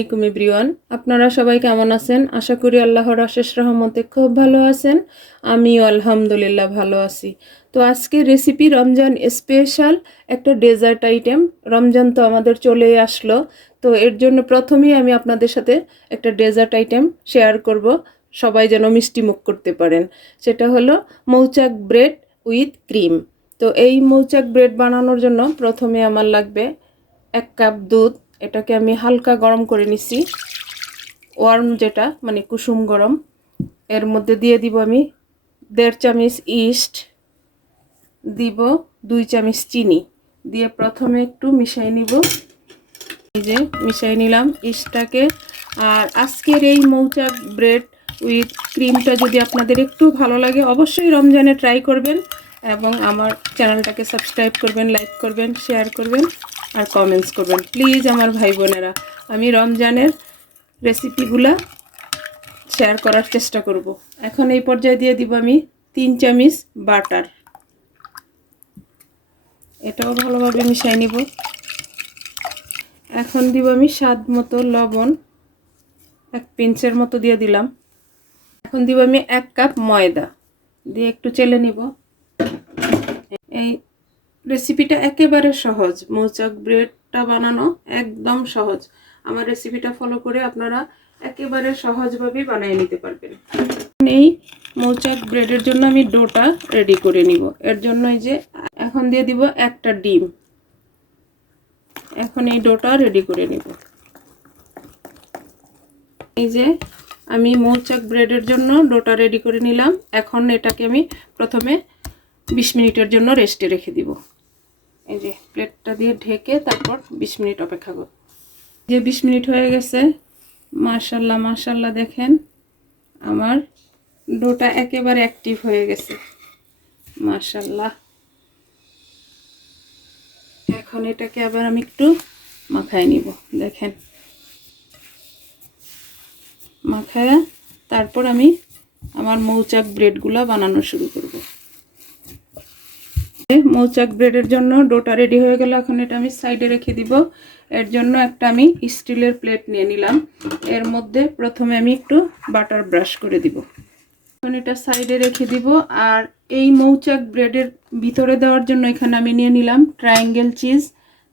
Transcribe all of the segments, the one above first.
আলাইকুম এভরিওয়ান, আপনারা সবাই কেমন আছেন? আশা করি আল্লাহর অশেষ রহমতে খুব ভালো আছেন। আমিও আলহামদুলিল্লাহ ভালো আছি। তো আজকের রেসিপি রমজান স্পেশাল একটা ডেজার্ট আইটেম। রমজান তো আমাদের চলে আসলো, তো এর জন্য প্রথমেই আমি আপনাদের সাথে একটা ডেজার্ট আইটেম শেয়ার করব, সবাই যেন মিষ্টি মুখ করতে পারেন। সেটা হলো মৌচাক ব্রেড উইথ ক্রিম। তো এই মৌচাক ব্রেড বানানোর জন্য প্রথমে আমার লাগবে 1 কাপ দুধ। এটাকে আমি হালকা গরম করে নিছি, ওয়ার্ম যেটা মানে কুসুম গরম। এর মধ্যে দিয়ে দিব আমি 1.5 চামচ ইস্ট, দিব 2 চামচ চিনি, দিয়ে প্রথমে একটু মিশিয়ে নিব। এই যে মিশিয়ে নিলাম ইস্টটাকে। আর আজকের এই মৌচাক ব্রেড উইথ ক্রিমটা যদি আপনাদের একটু ভালো লাগে, অবশ্যই রমজানে ট্রাই করবেন এবং আমার চ্যানেলটাকে সাবস্ক্রাইব করবেন, লাইক করবেন, শেয়ার করবেন আর কমেন্টস করবেন প্লিজ আমার ভাই বোনেরা। আমি রমজানের রেসিপিগুলা শেয়ার করার চেষ্টা করব। এখন এই পর্যায়ে দিয়ে দিব আমি 3 চামচ বাটার। এটাও ভালোভাবে মিশিয়ে নিব। এখন দিব আমি স্বাদ মতো লবণ, 1 পিঞ্চের মতো দিয়ে দিলাম। এখন দিব আমি 1 কাপ ময়দা, দিয়ে একটু চেলে নিব। এই রেসিপিটা একেবারে সহজ, মৌচাক ব্রেডটা বানানো একদম সহজ। আমার রেসিপিটা ফলো করে আপনারা একেবারে সহজভাবে বানিয়ে নিতে পারবেন। এই মৌচাক ব্রেডের জন্য আমি ডোটা রেডি করে নিব। এর জন্য এই যে এখন দিয়ে দিব একটা ডিম। এখন এই ডোটা রেডি করে নিব। এই যে আমি মৌচাক ব্রেডের জন্য ডোটা রেডি করে নিলাম। এখন এটাকে আমি প্রথমে 20 মিনিটের জন্য রেস্টে রেখে দিব। এই যে প্লেটটা দিয়ে ঢেকে তারপর 20 মিনিট অপেক্ষা করব। যে 20 মিনিট হয়ে গেছে, মাশাআল্লাহ মাশাআল্লাহ, দেখেন আমার ডোটা একেবারে অ্যাক্টিভ হয়ে গেছে, মাশাআল্লাহ। এখন এটাকে আবার আমি একটু মাখায় নিব। দেখেন মাখায়া তারপর আমি আমার মৌচাক ব্রেডগুলো বানানো শুরু করব। মৌচাক ব্রেডের জন্য ডোটা রেডি হয়ে গেল। এখন এটা আমি সাইডে রেখে দিব। এর জন্য একটা আমি স্টিলের প্লেট নিয়ে নিলাম। এর মধ্যে প্রথমে আমি একটু বাটার ব্রাশ করে দিব। এখন এটা সাইডে রেখে দিব। আর এই মৌচাক ব্রেডের ভিতরে দেওয়ার জন্য এখানে আমি নিয়ে নিলাম ট্রায়াঙ্গেল চিজ।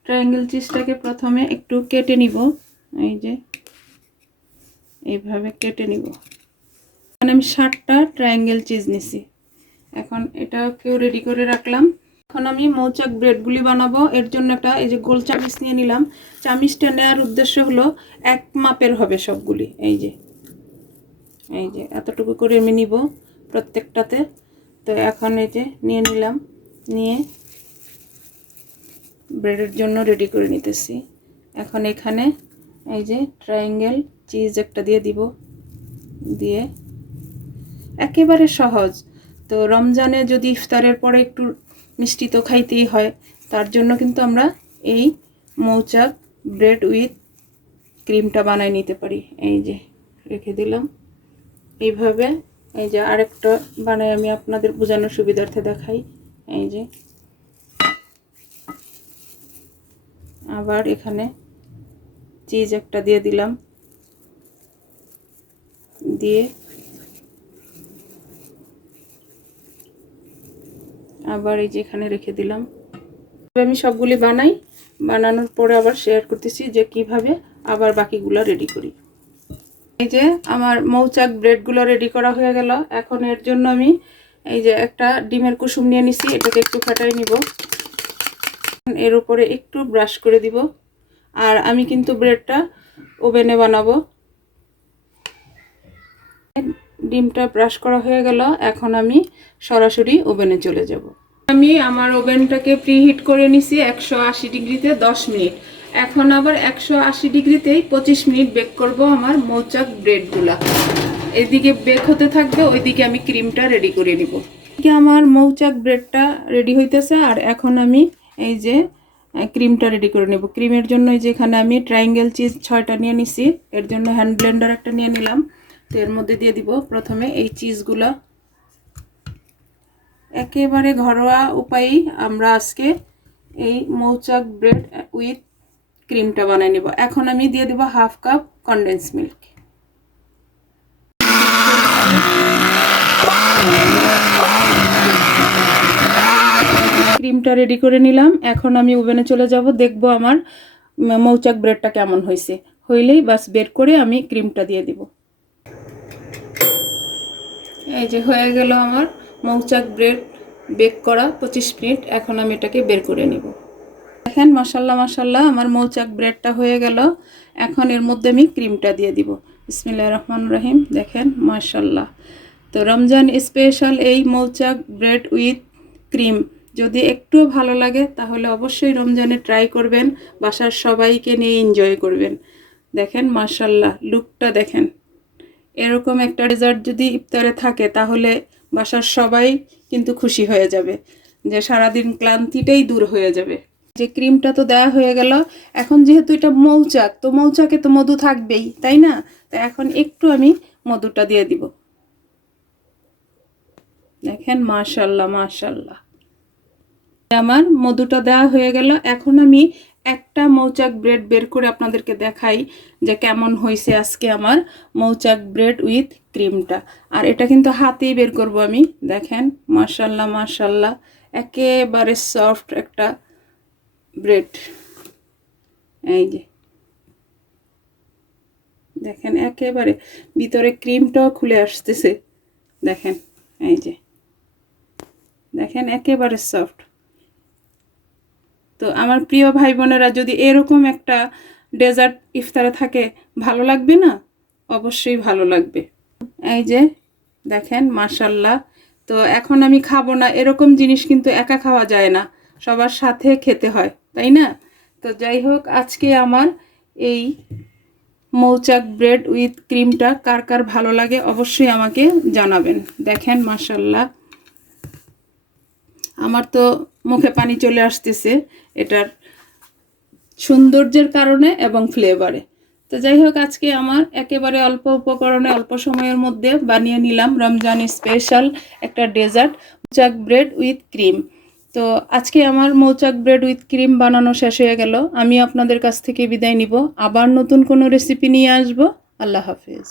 ট্রায়াঙ্গেল চিজটাকে প্রথমে একটু কেটে নিব। এই যে এইভাবে কেটে নিব। এখানে আমি 60টা ট্রায়াঙ্গেল চিজ নিছি। এখন এটাকেও রেডি করে রাখলাম। এখন আমি মৌচাক ব্রেডগুলি বানাবো। এর জন্য একটা এই যে গোল চামিচ নিয়ে নিলাম। চামিচটা নেওয়ার উদ্দেশ্য হলো এক মাপের হবে সবগুলি। এই যে এতটুকু করে আমি নিব প্রত্যেকটাতে। তো এখন এই যে নিয়ে নিলাম, নিয়ে ব্রেডের জন্য রেডি করে নিতেছি। এখন এখানে এই যে ট্রায়াঙ্গেল চিজ একটা দিয়ে দিব, দিয়ে একেবারে সহজ। তো রমজানে যদি ইফতারের পরে একটু মিষ্টি তো খাইতেই হয়, তার জন্য কিন্তু আমরা এই মৌচাক ব্রেড উইথ ক্রিমটা বানাই নিতে পারি। এই যে রেখে দিলাম এইভাবে। এই যে আরেকটা বানাই আমি আপনাদের বোঝানোর সুবিধার্থে দেখাই। এই যে আবার এখানে চিজ একটা দিয়ে দিলাম, দিয়ে আবার এই যে এখানে রেখে দিলাম। আমি সবগুলি বানাই, বানানোর পরে আবার শেয়ার করতেছি যে কিভাবে আবার বাকিগুলো রেডি করি। এই যে আমার মৌচাক ব্রেডগুলো রেডি করা হয়ে গেল। এখন এর জন্য আমি এই যে একটা ডিমের কুসুম নিয়ে নিছি, এটাকে একটু ফাটাই নিব। এর উপরে একটু ব্রাশ করে দিব। আর আমি কিন্তু ব্রেডটা ওভেনে বানাবো। ডিমটা ব্রাশ করা হয়ে গেল। এখন আমি সরাসরি ওভেনে চলে যাব। আমি আমার ওভেনটাকে প্রিহিট করে নিছি 180 ডিগ্রিতে 10 মিনিট। এখন আবার 180 ডিগ্রিতেই 25 মিনিট বেক করব আমার মৌচাক ব্রেডগুলা। এদিকে বেক হতে থাকবে, ওইদিকে আমি ক্রিমটা রেডি করে নিব। এদিকে আমার মৌচাক ব্রেডটা রেডি হইতেছে। আর এখন আমি এই যে ক্রিমটা রেডি করে নেব। ক্রিমের জন্য এই যে এখানে আমি ট্রায়াঙ্গেল চিজ 6টা নিয়ে নিছি। এর জন্য হ্যান্ড ব্লেন্ডার একটা নিয়ে নিলাম। তো এর মধ্যে দিয়ে দিব প্রথমে এই চিজগুলা। একেবারে ঘরোয়া উপায়েই আমরা আজকে এই মৌচাক ব্রেড উইথ ক্রিমটা বানাই নেব। এখন আমি দিয়ে দেব 1/2 কাপ কনডেন্স মিল্ক। ক্রিমটা রেডি করে নিলাম। এখন আমি ওভেনে চলে যাব, দেখব আমার মৌচাক ব্রেডটা কেমন হয়েছে। হইলেই বাস বের করে আমি ক্রিমটা দিয়ে দিব। এই যে হয়ে গেল আমার মৌচাক ব্রেড বেক করা 25 মিনিট। এখন আমি এটাকে বের করে নিব। দেখেন মাশাল্লাহ মাশাল্লাহ আমার মৌচাক ব্রেডটা হয়ে গেল। এখন এর মধ্যে আমি ক্রিমটা দিয়ে দিব। বিসমিল্লাহির রহমানির রহিম। দেখেন মাশাল্লাহ। তো রমজান স্পেশাল এই মৌচাক ব্রেড উইথ ক্রিম যদি একটু ভালো লাগে তাহলে অবশ্যই রমজানে ট্রাই করবেন, বাসার সবাইকে নিয়ে এনজয় করবেন। দেখেন মাশাল্লাহ লুকটা দেখেন। এরকম একটা ডেজার্ট যদি ইফতারে থাকে তাহলে বাসার সবাই কিন্তু খুশি হয়ে যাবে, যে সারাদিন ক্লান্তিটাই দূর হয়ে যাবে। যে ক্রিমটা তো দেওয়া হয়ে গেল। এখন যেহেতু এটা মৌচাক, তো মৌচাকে তো মধু থাকবেই, তাই না? তো এখন একটু আমি মধুটা দিয়ে দিব। দেখেন মাশাল্লাহ মাশাল্লাহ আমার মধুটা দেওয়া হয়ে গেল। এখন আমি একটা মৌচাক ব্রেড বের করে আপনাদেরকে দেখাই যে কেমন হয়েছে আজকে আমার মৌচাক ব্রেড উইথ ক্রিমটা। আর এটা কিন্তু হাতেই বের করব আমি। দেখেন মাশাল্লাহ মাশাল্লাহ একেবারে সফট একটা ব্রেড। এই যে দেখেন একেবারে ভিতরে ক্রিমটাও খুলে আসতেছে। দেখেন এই যে দেখেন একেবারে সফট। তো আমার প্রিয় ভাই বোনেরা, যদি এরকম একটা ডেজার্ট ইফতারে থাকে ভালো লাগবে না? অবশ্যই ভালো লাগবে। এই যে দেখেন মাশাল্লাহ। তো এখন আমি খাবো না, এরকম জিনিস কিন্তু একা খাওয়া যায় না, সবার সাথে খেতে হয়, তাই না? তো যাই হোক, আজকে আমার এই মৌচাক ব্রেড উইথ ক্রিমটা কার কার ভালো লাগে অবশ্যই আমাকে জানাবেন। দেখেন মাশাল্লাহ আমার তো মুখে পানি চলে আসতেছে এটার সৌন্দর্যের কারণে এবং ফ্লেভারে। তো যাই হোক, আজকে আমার একেবারে অল্প উপকরণে অল্প সময়ের মধ্যে বানিয়ে নিলাম রমজান স্পেশাল একটা ডেজার্ট মৌচাক ব্রেড উইথ ক্রিম। তো আজকে আমার মৌচাক ব্রেড উইথ ক্রিম বানানো শেষ হয়ে গেল। আমি আপনাদের কাছ থেকে বিদায় নিব, আবার নতুন কোনো রেসিপি নিয়ে আসবো। আল্লাহ হাফেজ।